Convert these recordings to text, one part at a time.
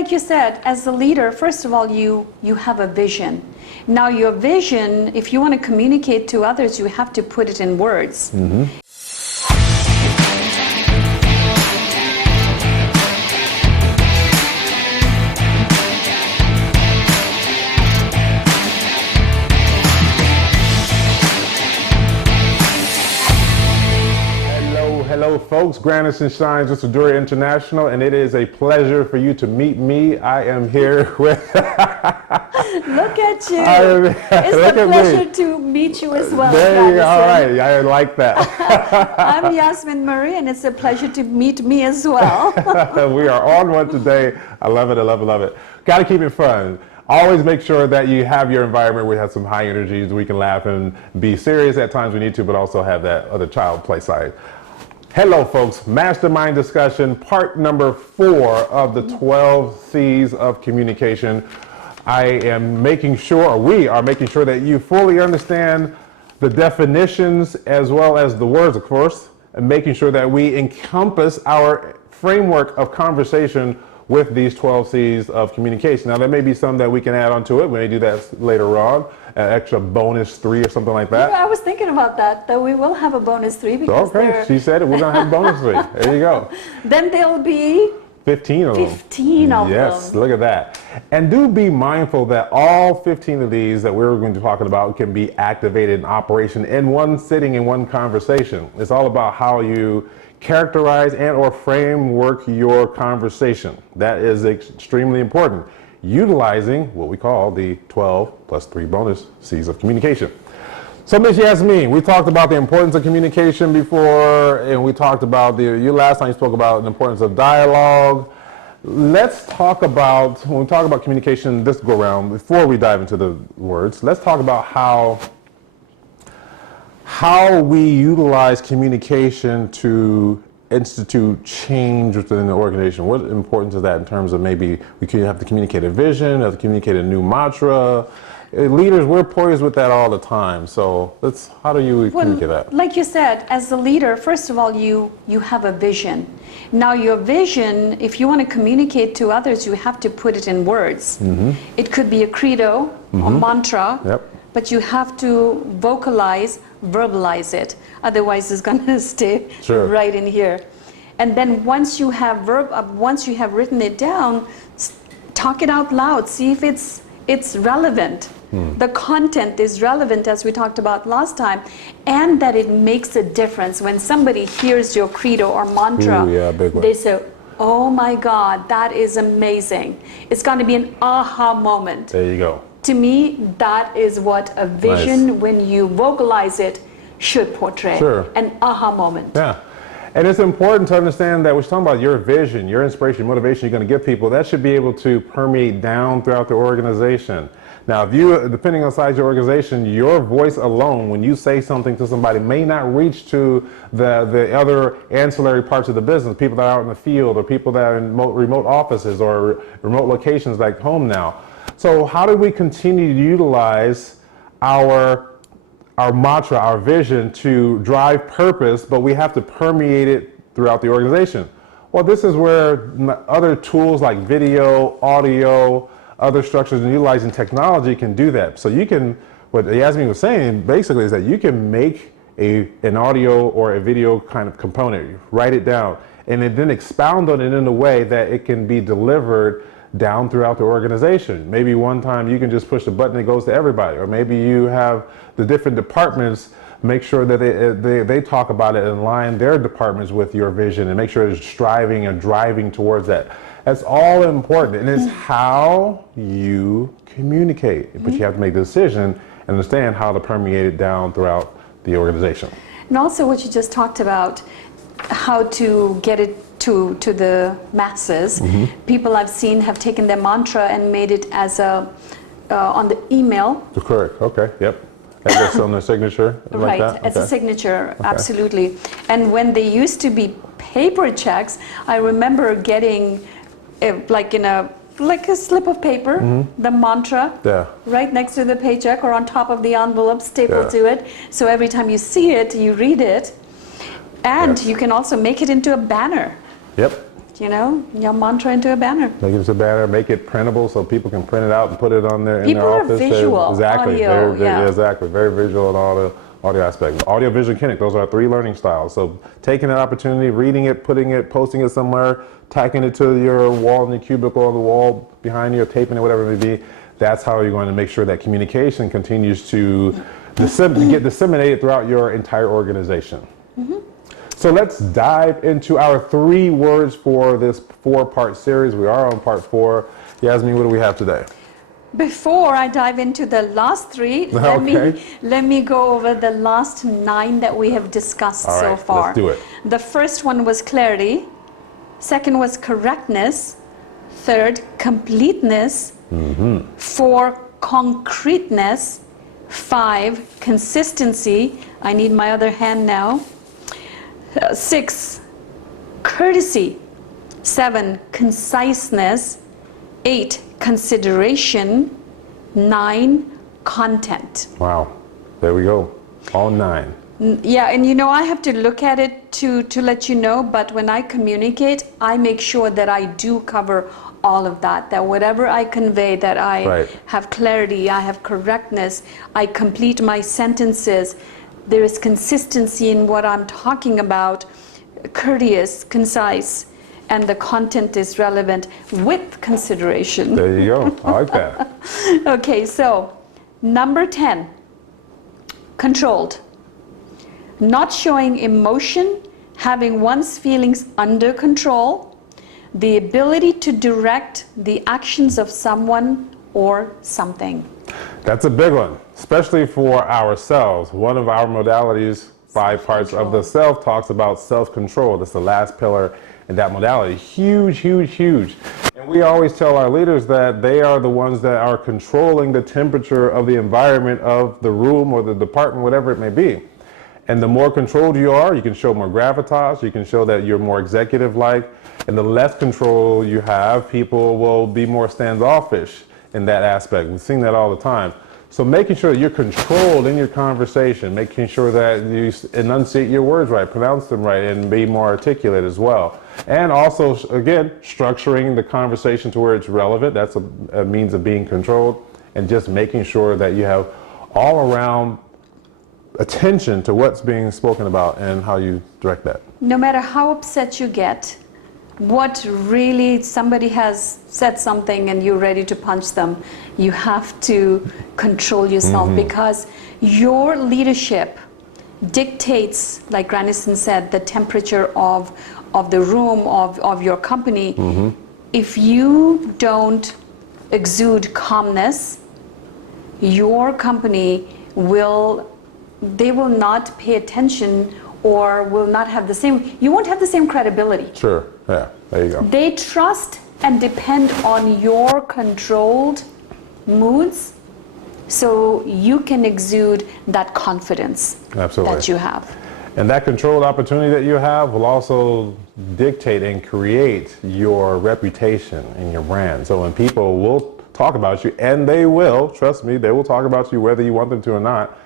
like you said, as the leader, first of all, you have a vision. Now your vision, if you want to communicate to others, you have to put it in words. Hello folks, Grandison Shines with Seduire International, and it is a pleasure for you to meet me. I am here with... Look at you. It's a pleasure to meet you as well. There you go. All right, I like that. I'm Yasmin Marie, and it's a pleasure to meet me as well. We are on one today. I love it, I love it, love it. Got to keep it fun. Always make sure that you have your environment where you have some high energies, we can laugh and be serious at times we need to, but also have that other child play side. Hello folks, Mastermind Discussion, part number 4 of the 12 C's of communication. I am making sure, or we are making sure, that you fully understand the definitions as well as the words, of course, and making sure that we encompass our framework of conversation with these 12 C's of communication. Now there may be some that we can add onto it. We may do that later on, an extra bonus 3 or something like that. Yeah, I was thinking about that we will have a bonus 3 because okay, she said it, we're gonna have a bonus 3. There you go. Then there'll be 15 of them. 15 of them. Yes, look at that. And do be mindful that all 15 of these that we're going to be talking about can be activated in operation in one sitting, in one conversation. It's all about how you characterize and or framework your conversation. That is extremely important. Utilizing what we call the 12 plus 3 bonus C's of communication. So Ms. Yasmin, we talked about the importance of communication before, and we talked about you last time you spoke about the importance of dialogue. Let's talk about, when we talk about communication this go around, before we dive into the words, let's talk about how we utilize communication to institute change within the organization. What importance is that in terms of maybe we could have to communicate a vision, have to communicate a new mantra? Leaders, we're poised with that all the time. So how do you communicate that? Like you said, as the leader, first of all, you have a vision. Now your vision, if you want to communicate to others, you have to put it in words. It could be a credo, a mantra. Yep. But you have to verbalize it. Otherwise, it's going to stay right in here. And then once you have written it down, talk it out loud. See if it's relevant. The content is relevant, as we talked about last time, and that it makes a difference. When somebody hears your credo or mantra, they say, "Oh my God, that is amazing." It's going to be an aha moment. There you go. To me, that is what a vision, when you vocalize it, should portray. An aha moment. Yeah. And it's important to understand that we're talking about your vision, your inspiration, motivation you're going to give people. That should be able to permeate down throughout the organization. Now, if you, depending on the size of your organization, your voice alone, when you say something to somebody, may not reach to the other ancillary parts of the business, people that are out in the field, or people that are in remote offices or remote locations like home now. So how do we continue to utilize our mantra, our vision, to drive purpose, but we have to permeate it throughout the organization? Well, this is where other tools like video, audio, other structures, and utilizing technology can do that. So you can, what Yasmin was saying basically is that you can make an audio or a video kind of component, write it down, and then expound on it in a way that it can be delivered down throughout the organization. Maybe one time you can just push a button that goes to everybody, or maybe you have the different departments make sure that they talk about it and align their departments with your vision and make sure it's striving and driving towards that. That's all important, and it's how you communicate. But you have to make the decision and understand how to permeate it down throughout the organization. And also what you just talked about, how to get it to the masses. People I've seen have taken their mantra and made it as on the email. Correct. Okay. Yep. That's on the signature. Right. Like that? As a signature. Okay. Absolutely. And when they used to be paper checks, I remember getting like a slip of paper, the mantra, right next to the paycheck or on top of the envelope, stapled to it. So every time you see it, you read it, and you can also make it into a banner. Yep. your mantra into a banner. Make it into a banner, make it printable so people can print it out and put it on their in their office. People are visual. Exactly. Audio, yeah. Exactly. Very visual and audio aspect. Audio, visual, kinetic. Those are our 3 learning styles. So taking that opportunity, reading it, putting it, posting it somewhere, tacking it to your wall in your cubicle, on the wall behind you, or taping it, whatever it may be. That's how you're going to make sure that communication continues to get disseminated throughout your entire organization. So let's dive into our 3 words for this 4-part series. We are on part 4. Yasmin, what do we have today? Before I dive into the last 3, let me go over the last 9 that we have discussed so far. Let's do it. The first one was clarity. Second was correctness. Third, completeness. 4, concreteness. 5, consistency. I need my other hand now. 6, courtesy. 7, conciseness. 8, consideration. 9, content. Wow, there we go. All 9. Yeah, and I have to look at it to let you know, but when I communicate, I make sure that I do cover all of that whatever I convey, that I have clarity, I have correctness, I complete my sentences, there is consistency in what I'm talking about, courteous, concise, and the content is relevant with consideration. There you go. I like that. Okay, so number 10, controlled. Not showing emotion, having one's feelings under control, the ability to direct the actions of someone or something. That's a big one, especially for ourselves. One of our modalities, 5 parts of the self, talks about self-control. That's the last pillar in that modality. Huge, huge, huge. And we always tell our leaders that they are the ones that are controlling the temperature of the environment of the room or the department, whatever it may be. And the more controlled you are, you can show more gravitas, you can show that you're more executive-like, and the less control you have, people will be more standoffish in that aspect. We've seen that all the time. So making sure that you're controlled in your conversation, making sure that you enunciate your words right, pronounce them right, and be more articulate as well. And also, again, structuring the conversation to where it's relevant. That's a means of being controlled, and just making sure that you have all around attention to what's being spoken about and how you direct that. No matter how upset you get, what really somebody has said something and you're ready to punch them, you have to control yourself, because your leadership dictates, like Granison said, the temperature of the room, of your company. If you don't exude calmness, your company will not pay attention, or will not have the same, you won't have the same credibility. Sure, yeah, there you go. They trust and depend on your controlled moods, so you can exude that confidence that you have. And that controlled opportunity that you have will also dictate and create your reputation and your brand. So when people will talk about you, and they will, trust me, they will talk about you whether you want them to or not,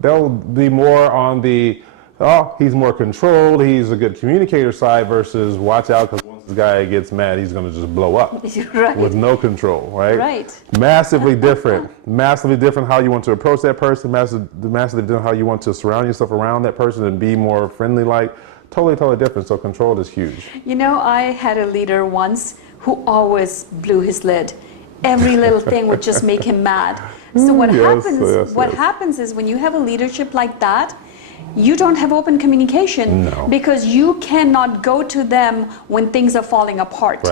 they'll be more on the, oh, he's more controlled, he's a good communicator side, versus watch out, because once this guy gets mad, he's going to just blow up with no control, right? Massively different. Massively different how you want to approach that person, massively different how you want to surround yourself around that person and be more friendly-like. Totally, totally different. So control is huge. I had a leader once who always blew his lid. Every little thing would just make him mad. So what happens is, when you have a leadership like that, you don't have open communication, because you cannot go to them when things are falling apart.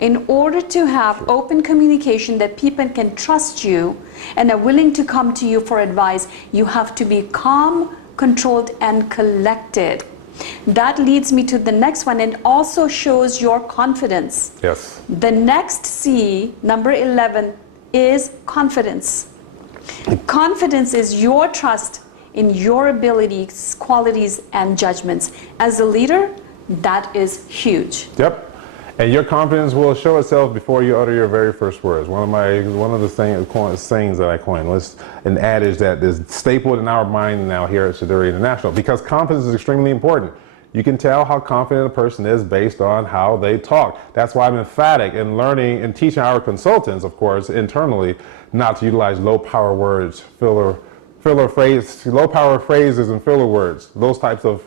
In order to have open communication that people can trust you and are willing to come to you for advice, you have to be calm, controlled, and collected. That leads me to the next one, and also shows your confidence. The next C, number 11, is confidence. Confidence is your trust in your abilities, qualities, and judgments. As a leader, that is huge. And your confidence will show itself before you utter your very first words. One of the sayings that I coined was an adage that is stapled in our mind now here at Seduire International, because confidence is extremely important. You can tell how confident a person is based on how they talk. That's why I'm emphatic in learning and teaching our consultants, of course, internally, not to utilize low power words, low power phrases and filler words, those types of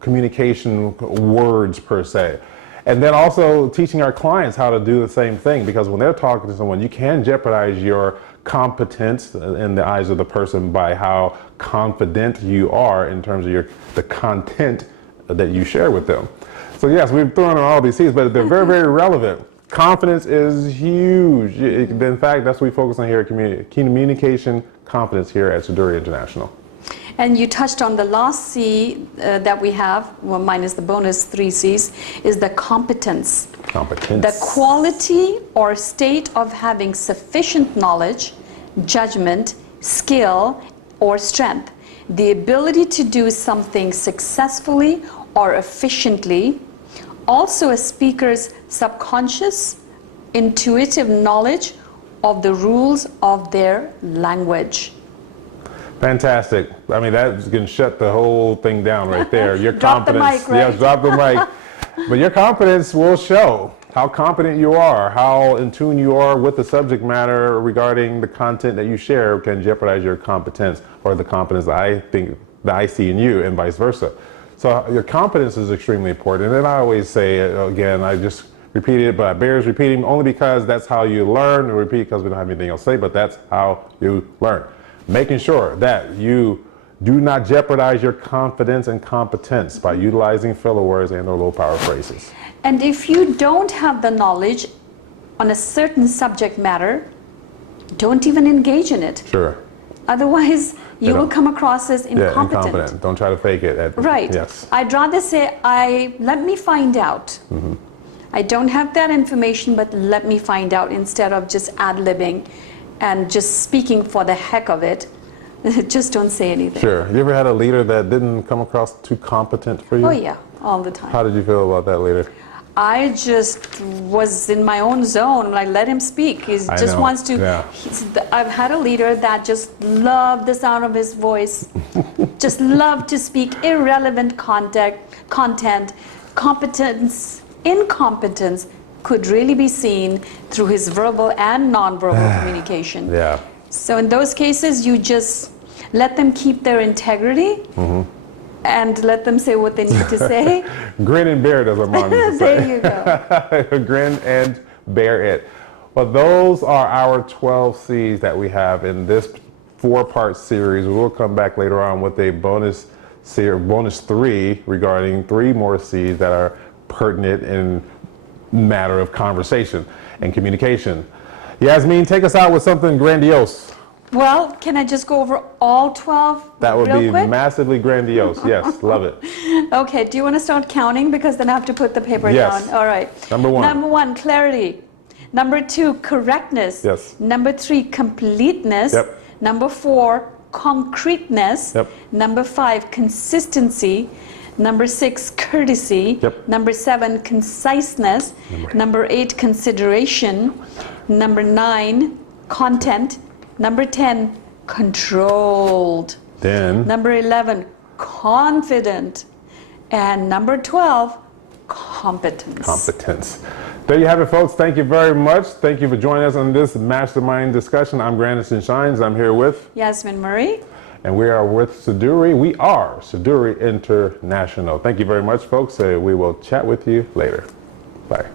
communication words per se. And then also teaching our clients how to do the same thing, because when they're talking to someone, you can jeopardize your competence in the eyes of the person by how confident you are in terms of the content that you share with them. So yes, we've thrown in all these C's, but they're very, very relevant. Confidence is huge. In fact, that's what we focus on here at communication competence here at Seduire International. And you touched on the last C that we have, well, minus the bonus 3 C's, is the competence. Competence. The quality or state of having sufficient knowledge, judgment, skill, or strength. The ability to do something successfully or efficiently. Also a speaker's subconscious, intuitive knowledge of the rules of their language. Fantastic. I mean, that's going to shut the whole thing down right there. Your Drop confidence. the mic, right? Yes, drop the mic. But your confidence will show how competent you are, how in tune you are with the subject matter regarding the content that you share can jeopardize your competence or the competence that I see in you, and vice versa. So your competence is extremely important. And I always say, again, I just repeat it, but it bears repeating only because that's how you learn, and repeat because we don't have anything else to say, but that's how you learn. Making sure that you do not jeopardize your confidence and competence by utilizing filler words and or low power phrases. And if you don't have the knowledge on a certain subject matter, don't even engage in it. Sure. Otherwise, you will come across as incompetent. Yeah, incompetent. Don't try to fake it. Right. Yes. I'd rather say, let me find out. Mm-hmm. I don't have that information, but let me find out, instead of just ad-libbing and just speaking for the heck of it. Just don't say anything. Sure. You ever had a leader that didn't come across too competent for you? Oh yeah, all the time. How did you feel about that leader? I just was in my own zone. Like, let him speak. He just wants to. Yeah. I've had a leader that just loved the sound of his voice, just loved to speak irrelevant content. Incompetence could really be seen through his verbal and non-verbal communication. Yeah. So in those cases, you just let them keep their integrity. Mm-hmm. And let them say what they need to say. Grin and bear it, as our mom used to say. There you go. Grin and bear it. Well, those are our 12 C's that we have in this 4-part series. We will come back later on with a bonus 3 regarding 3 more C's that are pertinent in matter of conversation and communication. Yasmin, take us out with something grandiose. Well, can I just go over all 12 That would real be quick? massively grandiose. Yes, love it. Okay, do you want to start counting? Because then I have to put the paper Yes. down. All right. Number 1. Number 1, clarity. Number 2, correctness. Yes. Number 3, completeness. Yep. Number 4, concreteness. Yep. Number 5, consistency. Number 6, courtesy. Yep. Number 7, conciseness. Number 8, consideration. Number 9, content. Number 10, controlled. Then Number 11, confident. And number 12, competence. competence. There you have it, folks. Thank you very much. Thank you for joining us on this mastermind discussion. I'm Grandison Shines. I'm here with Yasmin Murray. And we are with Seduire. We are Seduire International. Thank you very much, folks. We will chat with you later. Bye.